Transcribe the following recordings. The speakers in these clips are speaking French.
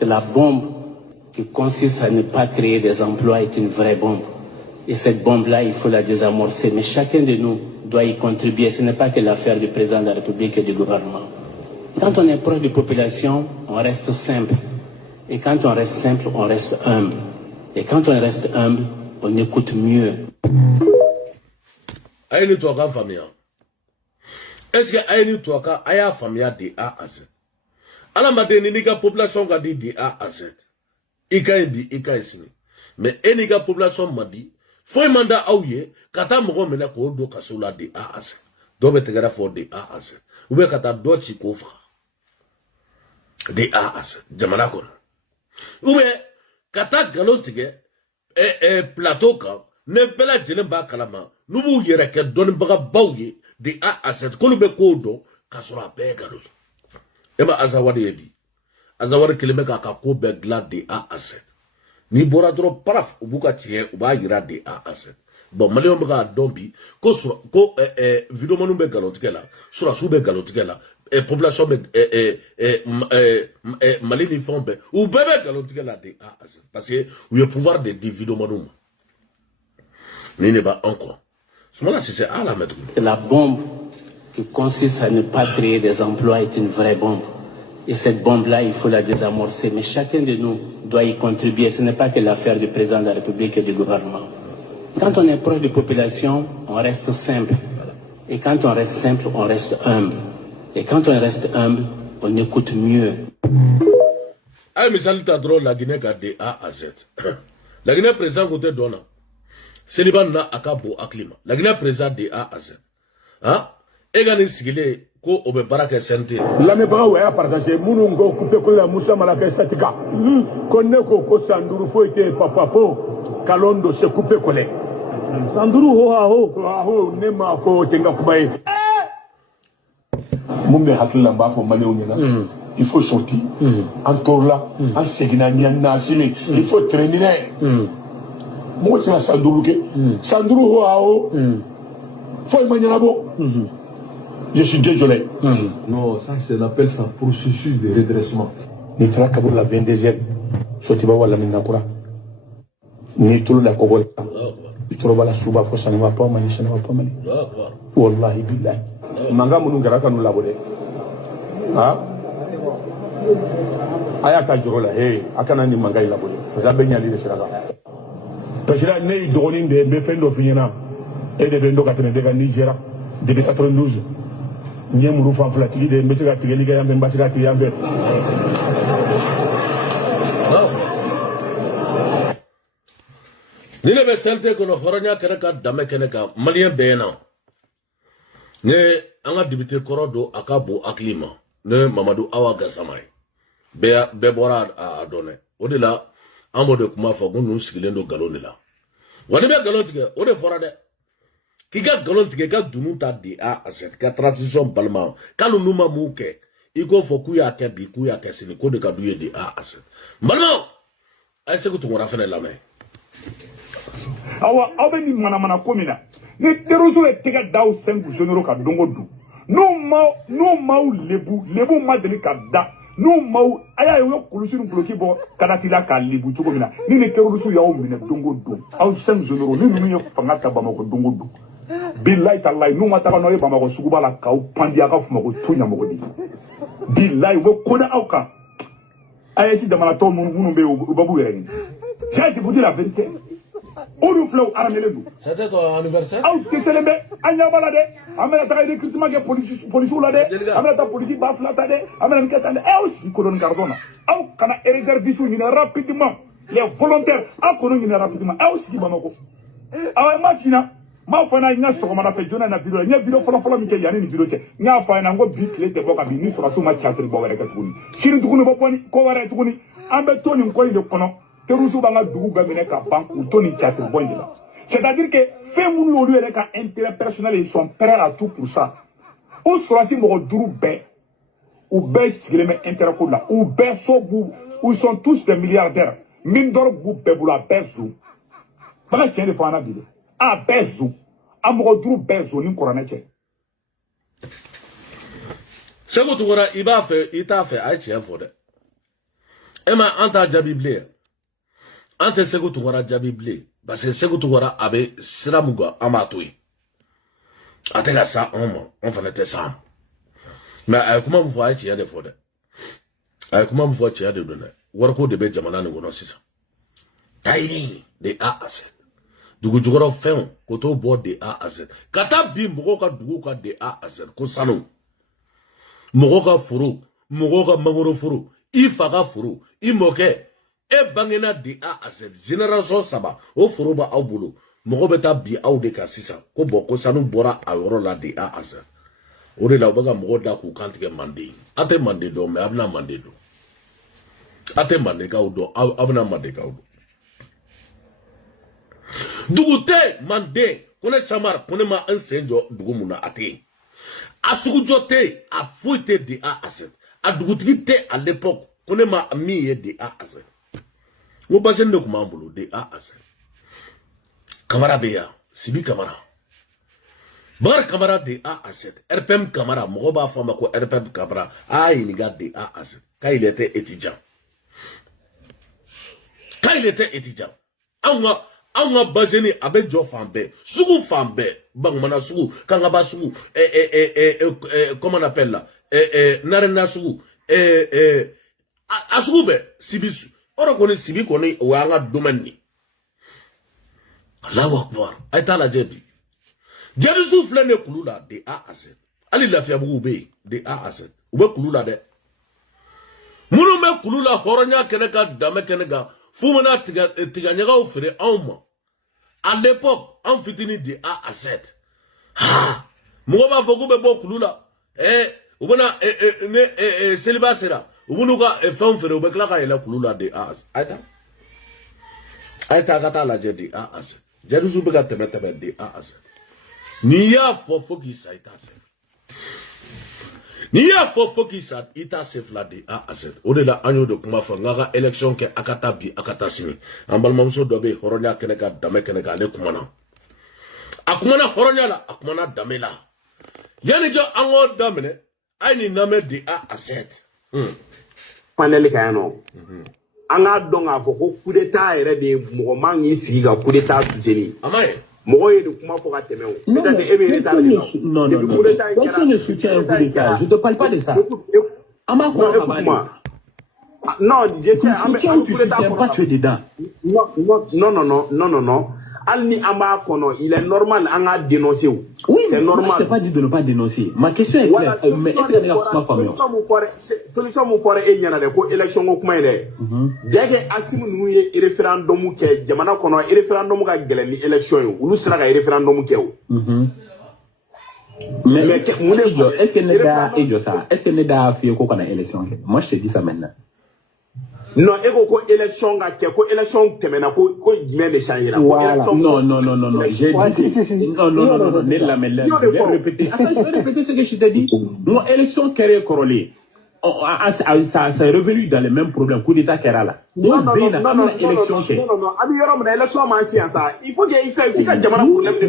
La bombe qui consiste à ne pas créer des emplois est une vraie bombe. Et cette bombe-là, il faut la désamorcer. Mais chacun de nous doit y contribuer. Ce n'est pas que l'affaire du président de la République et du gouvernement. Quand on est proche des populations, on reste simple. Et quand on reste simple, on reste humble. Et quand on reste humble, on écoute mieux. Aïe, toi, quand famille. Est-ce que aïe, toi, quand aïe, famille de A à Z? À la matin, la population a dit de A à Z. Ika dit, Ika est signé. Mais la population m'a dit, faut un mandat à ouye, kata mouron mena ko do kasola de A à Z. Donc, tu as fait de A à Z. Ou bien kata do chikofra. De A à Z. Jamana kono. Ou bien, kata galon tige, plateau ka, ne bela jelen ba kalama, nubu yere ke don baga bawye, de A à Z. Kolube kodo, kasola be galon. Ema azawadi yebi. Azawadi keleme kaka ko be glad de A à Z. Ni bora dro paraf, ubuka tiye, uba yira de A à Z. Bon, Maléon Bra Dombi, ko vidéo manu be galotique là, sur la sous be galotique là, population Mali ni font be, ou bébé galotique là de A à Z. Parce que, il y a pouvoir de vidéo manu. Ni n'est pas encore. Ce moment-là, c'est à la mettre. La bombe qui consiste à ne pas créer des emplois est une vraie bombe. Et cette bombe-là, il faut la désamorcer. Mais chacun de nous doit y contribuer. Ce n'est pas que l'affaire du président de la République et du gouvernement. Quand on est proche des populations, on reste simple. Et quand on reste simple, on reste humble. Et quand on reste humble, on écoute mieux. Ah, mais ça, l'État drôle, la Guinée a de A à Z. La Guinée présente côté Dona. Célibat n'a akabo aklima. La Guinée présente de A à Z. Hein? Egani sigile ko obe baraka sente. La me baga waya partager munu ngo couper ko la musa malaka statika. Konne ko sanduru fo ite papa po kalondo se couper kole. Sanduru ho ne ma ko tenga kubaye. Mumbe hakilla mba fo malew ni na. Il faut sortir. En torla, en segina nyana simi. Il faut traîner. Mo tina sanduru ke. Sanduru ho faut manyana bo. Je suis désolé. Non, ça c'est l'appel ça processus de redressement. Ni tra kabur la 22e. Sotiba wala minakura. Ni tulu la kogol. Itoroba la suba fo sanwa pa mani sanwa pa mani. Wallahi billahi. Manga munu garaka nu labode. Ha? Aya ka jorola akana ni manga ilabode. Za benya li shiraka. Peshira ne dogoni de be fendo finyana. Et de bendo katene de Nigeria depuis 92. Ni muru fa flatigi de mbesiga tigeli ga yambe mbasiga tigeli yambe. Ni ne be sente ko no horonya kene ka dame kene ka malien bena. Ne anga dibité korodo akabo aklima. Ne Mamadou Awa Gassamay. Be bora a donné. Odela amode kuma fa gonu sigilendo galonela. Wani be galotige ode fora de. Kiga galon tige ka dunu ta di a aset ka transition balma kanu numa muke iko foku ya ke bi ku ya ke sini ko de ka duye di a aset balma ay se ko to ngora fene lame Awa abeni mana komina ni teroso e tega daw sengu jonoro ka dongo du no ma lebu ma deli ka da no ma aya yo kulusuru bloki bo kada tila ka lebu chogo mina ni ne teroso ya o mina dongo du aw sengu jonoro ni nu ye fanga ka ba ma ko dongo du billahi tallahi nu mata no ba ma ko suguba la ka pandi aka fuma ko tunya mo ko di billahi wo ko da auka ayesi de mala to munu be o babu yere ni je vous dis la vérité on nous flow aramele nous c'était ton anniversaire au teselembe anya bala de amela ta de christmas ke police la de amela ta police ba flata de amela nkata de aussi colonne cardona au kana réserve su ni rapidement les volontaires a kono ni rapidement aussi bamako awa machina ma fana nya sokoma na fe jona na video nya video folo mi ke yani ni video che nya fa na ngo bi plate boka bi ni so so ma chatri bo were ka tukuni shiri tukuni bo boni ko were tukuni ambe toni ko ile kono terusu banga dugu gamene ka ban ou toni chatri bo ndila c'est-à-dire que fait munu olu ere ka intérêt personnel ils sont prêts à tout pour ça ou soit mo duru be ou be sigileme intérêt ko la ou be so bu ou sont tous des milliardaires mindor bu be bula bezu banga tiene fana bile a bezu amogo duru bezu ni korana che sego to ngora iba fe ita fe ai che fo de Ema anta jabible. Ante sego tukara jabible. Parce que sego tukara abe siramuga amatui. Atega ça on fanait ça. Mais comment vous voyez qu'il y a des fautes? Comment vous voyez qu'il y a des données? Warko de be jamana ngono sisa. Taini de A à Z. Dugu jugoro fen koto bo de A à Z. Kata bi mogo ka dugu ka de A à Z ko sanu. Mogo ka furu, mogo ka mangoro furu, I faga furu, I moke e bangena de A à Z. Génération saba o furu ba aw bolo. Mogo beta bi aw de ka sisa ko bo ko sanu bora a yoro la de A à Z. O de la obaga mogo da ku kantige mande. Ate mande do me abna mande do. Ate mande ka udo abna mande ka udo. Dugute mande kone chamar kone ma ensenjo dugu muna ate. Asugujo te a fuite de A à Z. A dugutigi te à l'époque kone ma miye de A à Z. Ngo bajende kuma mbulu de A à Z. Kamara beya, Sibi Kamara. Bar Kamara de A à Z. RPM Kamara, Mogoba Fama ko RPM Kamara. Ah, il y a de A à Z. Quand il était étudiant. Quand il était étudiant. Aunga bajeni abe jo fambe. Sugu fambe. Bangmana sugu. Kangaba sugu. Comment on appelle là? Narena sugu. Asugu be. Sibi. Ora kone Sibi kone wanga domaine. Allahu Akbar. Aïta la jebi. Jebi souffle ne kulula de A à Z. Ali la fiabu ube de A à Z. Ube kulula de. Munu me kulula horonya keneka dame keneka. Fumana tiga nyega ofere auma. À l'époque, en fitini de A à Z. Ha! Mouba fogu be bo kulula. Ubona celibat sera. Ubunuka femme fere ubekla ka ela kulula de A à Z. Aïta kata la je de A à Z. Jerusu bega tebe de A à Z. Niya fofo ki sa ita sef. Niya fofo ki sa ita sef la de A à Z. Ode la anyo de kuma fa ngaga election ke akata bi akata sini. Ambal mamso dobe horonya keneka dame keneka le kumana. Akumana horonya la akumana dame la. Yani jo ango damene aini name de A à Z. Panel kayano. Anga donga foko coup d'état ere de mogo mangi siga coup d'état soutenu. Amaye. Mogo ye de kuma foka temeo. Non, personne ne soutient un coup d'état. Je ne te parle pas de ça. Non, je sais. Tu soutiens pas, tu es dedans. Non. Alni Amba Kono, il est normal à dénoncer. Oui, c'est normal. Je ne t'ai pas dit de ne pas dénoncer. Ma question est claire. Mais solution mon forêt et yana ko élection ko kuma ide. Jage asimu nuye référendum ke jamana kono référendum ka gele ni élection yo. Ulu sera ka référendum ke o. Mais est-ce que Neda et ça? Est-ce que Neda a fait quoi élection? Moi je te dis ça maintenant. Non, ko élection ga ke ko élection temena ko jime de changer la non. J'ai dit non. Je vais répéter ce que je t'ai dit. Mon élection carré corolé. Ça est revenu dans les mêmes problèmes. Coup d'état qu'era là. Non. Élection, il faut qu'il fasse un problème de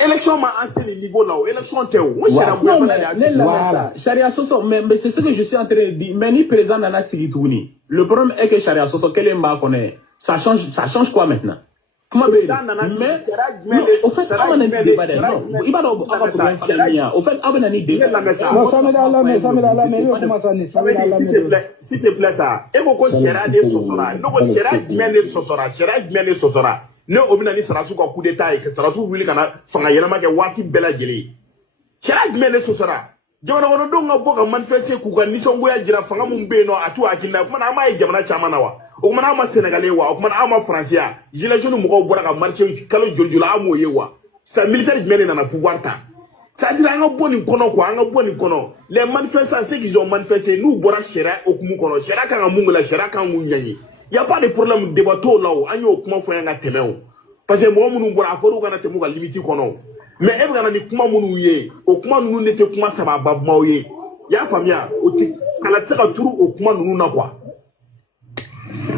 élection m'a enseigné le niveau là, élection t'es où? Voilà, Charia Soso, mais c'est ce que je suis en train de dire. Mais ni présent dans la Sigitouni. Le problème est que Charia Soso, quel est le connaît? Ça change quoi maintenant? Comment mais au fait, on a un débat non. Il va au fait, on a un débat. S'il te plaît, ça. Et pourquoi Charia de Sosora? Non, Charia de Sosora. Ne obina ni sarasu ko coup d'état et que sarasu wili kana fanga yelama ke wati bela jeli kera gmene sosara jona wono donga boga manifester ku kan ni songo ya jira fanga mum be no atu akina kuma na ma jamana chama na wa o kuma na ma sénégalais wa o kuma na ma français jila jonu mo ko bora ka marché kalo joljula amoye wa sa militaire gmene na pouvoir ta ça dit anga boni kono ko anga boni kono les manifestants ceux qui ont manifesté nous bora chera okumu kono chera kan mungula chera kan munyani. Il n'y a pas de problème de bateau là où on a comment faire un témoin parce que moi nous boire affaire ou quand on a limité kono mais elle va dire comment nous y au comment nous n'était comment ça va baouyer il y a famille au quand la tire autour au comment nous n'a quoi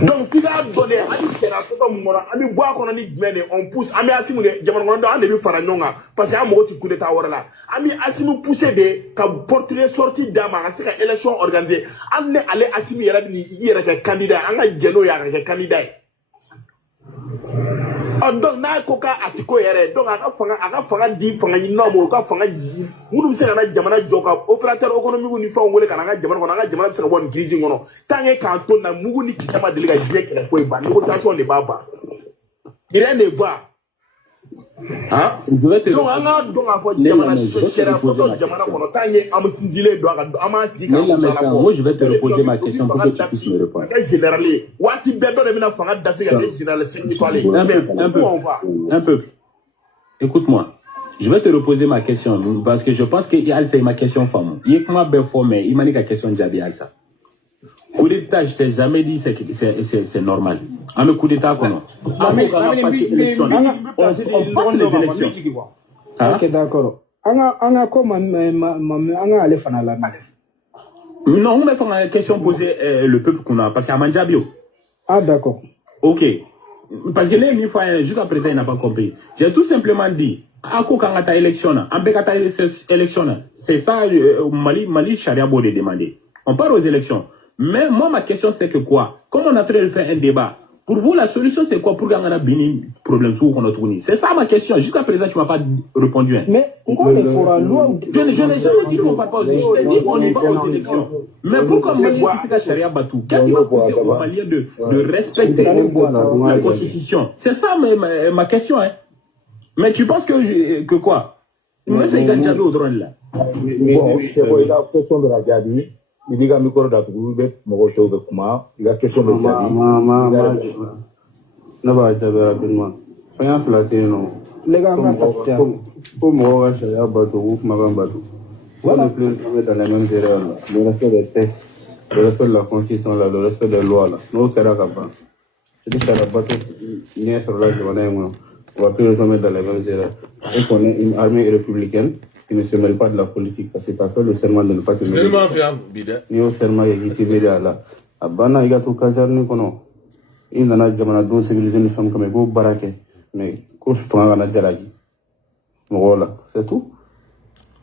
donc donc f'i k'a dɔn dɛ hali sariya sɔsɔ mun kɔnɔ an bɛ bɔ a kɔnɔ ni jumɛn de on pousse an bɛ Asimu de jamana kɔnɔdenw an de bɛ fara ɲɔgɔn kan parce que an mago ti coup d'état wɛrɛ la an bɛ Asimu pousser de ka porte de sortie d'a ma a ka se ka élection organiser an ni ale Asimu yɛrɛ bɛ i yɛrɛ kɛ candidat an ka jɛ n'o ye a ka kɛ candidat ye. Donc n'a ko k'a ti ko yɛrɛ donc a ka fanga di fanga ɲininaw ma o ka fanga minnu bɛ se ka na jamana jɔ ka opérateur économique ni fɛnw wele ka na an ka jamana kɔnɔ an ka jamana bɛ se ka bɔ nin crise in kɔnɔ tant que k'an to na mugu ni kisɛ ma deli ka diɲɛ kɛlɛ foyi ban négociation de b'a ban rien ne va. Donc an ka dɔn k'a fɔ jamana sariya sɔsɔ jamana kɔnɔ tant que an bɛ sinsinlen don an b'an sigi k'an musala fɔ. Moi je vais te reposer ma question pour que tu puisses me répondre. Ka général ye waati bɛɛ dɔ de bɛna fanga dafe ka kɛ général Sékou Un peu. Écoute-moi. Je vais te reposer ma question parce que je pense que c'est ma question femme. Il est comment bien formé, il m'a dit la question Djabi Alsa. Coup d'état, je t'ai jamais dit c'est normal. À mes coup d'état, comment? On passe les élections. Ok, d'accord. Anga comment anga aller faire la non, on va faire une question posée le peuple qu'on a parce qu'à Mandjabio. Ah d'accord. Ok. Parce que là, une fois, jusqu'à présent, il n'a pas compris. J'ai tout simplement dit, à quoi quand tu as élection, c'est ça, Mali Charia Bode demander. On part aux élections. Mais moi, ma question, c'est que quoi? Comme on a train de faire un débat, pour vous, la solution, c'est quoi pour qu'on ait un problème sur qu'on a tourné? C'est ça ma question. Jusqu'à présent, tu ne m'as pas répondu. Hein. Mais pourquoi il faudra loi? Je n'ai jamais dit qu'on ne va pas aux élections. Je dis qu'on n'est pas aux élections. Mais pourquoi Mali est Charia Batou? Qu'est-ce qui va pousser aux Maliens de respecter la Constitution? C'est ça ma question. Hein. Mais tu penses que quoi? Mais c'est qu'il y a au drone là. Bon, c'est quoi la question de la Djabi? Il dit qu'il micro d'Atou, il y a question de Djabi. Ne va pas rapidement. Soyons flattés, non. Les gars, pour moi, je vais bateau, on ne peut plus mettre dans les mêmes erreurs. Le respect des textes, le respect de la Constitution, le respect des lois. Nous, c'est la campagne. Je dis que la bateau, il y a sur la journée, on va plus les mettre dans les mêmes erreurs. Et qu'on est une armée républicaine qui ne se mêle pas de la politique parce que tu as fait le serment de ne pas te mêler. Ni au serment qui est mêlé à la. À Bana, il y a tout caserne qu'on il y en a des sécurité des femmes comme go baraké. Mais quand je prends un adjalagi. Voilà, c'est tout.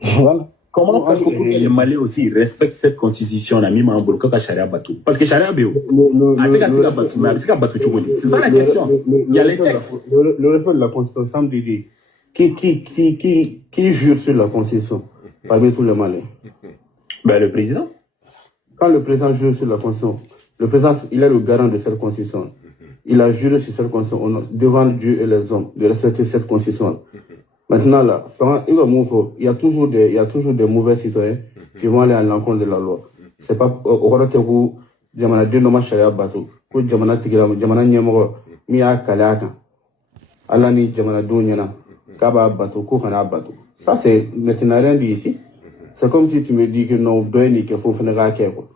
Voilà. Comment ça pour que les Maliens aussi respectent cette constitution là, même en bloquant la charia batou? Parce que charia béo. C'est ça la question. Il y a les textes. Le respect de la constitution, semble dire qui jure sur la constitution parmi tous les Maliens? Ben le président. Quand le président jure sur la constitution, le président il est le garant de cette constitution. Il a juré sur cette constitution devant Dieu et les hommes de respecter cette constitution. Maintenant là, il y a toujours des mauvais citoyens qui vont aller à l'encontre de la loi. C'est pas au où jamana dénommé charia bateau, où jamana tigra, jamana nyamoro, miya kalaka, alani jamana dounyana, kaba bateau, kokana bateau. Ça c'est maintenant rien dit ici. C'est comme si tu me dis que non, doyni qu'il faut faire un keko.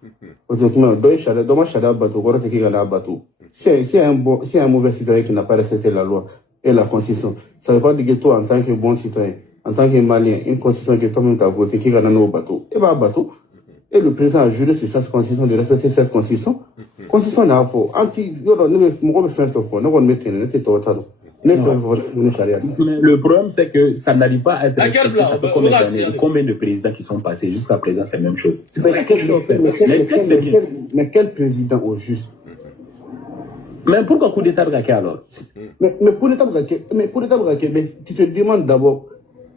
Autrement, dommage charia bateau, kora tikira bateau. C'est un mauvais citoyen qui n'a pas respecté la loi et la constitution. Ça ne veut pas dire que toi, en tant que bon citoyen, en tant que Malien, une constitution que toi-même tu as votée, qui va dans nos bateaux, et va à bateau. Et le président a juré sur cette constitution de respecter cette constitution. Constitution n'a pas faux. Mais le problème, c'est que ça n'arrive pas à être respecté. Ça fait combien de présidents qui sont passés jusqu'à présent, c'est la même chose. Mais quel président au juste? Mais pourquoi coup d'état braqué alors? Mais coup d'état braqué, mais tu te demandes d'abord.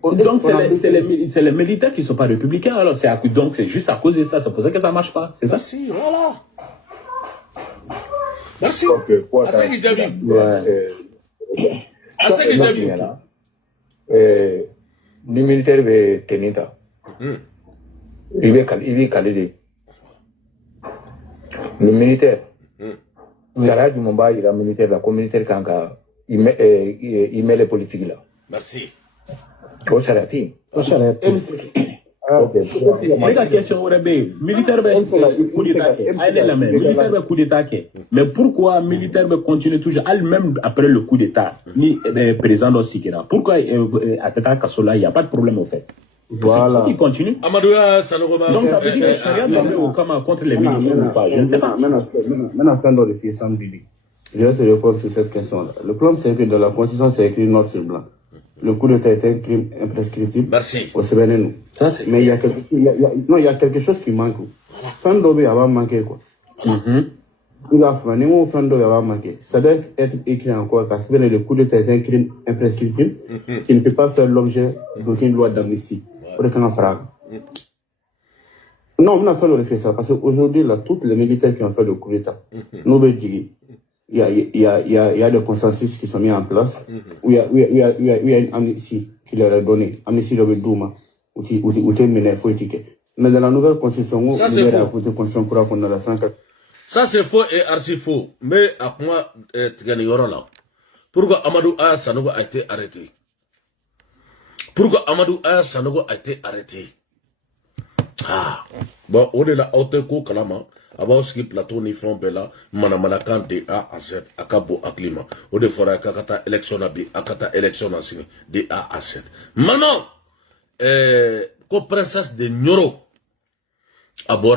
Donc c'est les militaires qui ne sont pas républicains alors donc c'est juste à cause de ça, c'est pour ça que ça ne marche pas, c'est ça? Merci, voilà. Merci. Ok, quoi ça? Ni militaire be tenita. Il est calé. Le militaire. Sarah du Mumba, il a militaire, la communauté Kanga, il met les politiques là. Merci. Au Charati. Ok. Mais la question est militaire coup d'état, coup d'état. Mais pourquoi militaire continue toujours, même après le coup d'état, ni président d'Ossikera? Pourquoi à Tata Kassola, il n'y a pas de problème au fait? Voilà. Il continue. Amadouya Sanogoma. Donc, ça veut dire que la charia doit aller au Kama contre les militaires ou pas. Je ne sais pas. Maintenant, fin de le samedi. Je vais te répondre sur cette question-là. Le problème, c'est que dans la Constitution, c'est écrit noir sur blanc. Le coup d'État est un crime imprescriptible. Merci. Mais il y a quelque chose qui manque. Fin d'obé va manquer quoi. Il a fait fin d'obé va manquer. Ça doit être écrit encore parce que le coup d'État est un crime imprescriptible. Il ne peut pas faire l'objet d'aucune loi d'amnistie. Non, on a fait le fait ça parce qu'aujourd'hui, là, tous les militaires qui ont fait le coup d'État, il y a des consensus qui sont mis en place où il y a une amnistie qui leur est donnée. Amnistie de Douma, où mais dans la nouvelle constitution, ça c'est faux. Ça c'est faux et archi faux. Mais à moi, pourquoi Amadou Aya Sanogo a été arrêté? Pourquoi Amadou Aya Sanogo a été arrêté? Ah, bon, on est là, Auteko Kalama, Abaoski Plateau ni Front Bella, Manamanakan de A à Z, Akabo Aklima, ou de Fora Kakata élection abi, Akata élection ancienne, de A à Z. Maman, co princesse de Nyoro, Abora.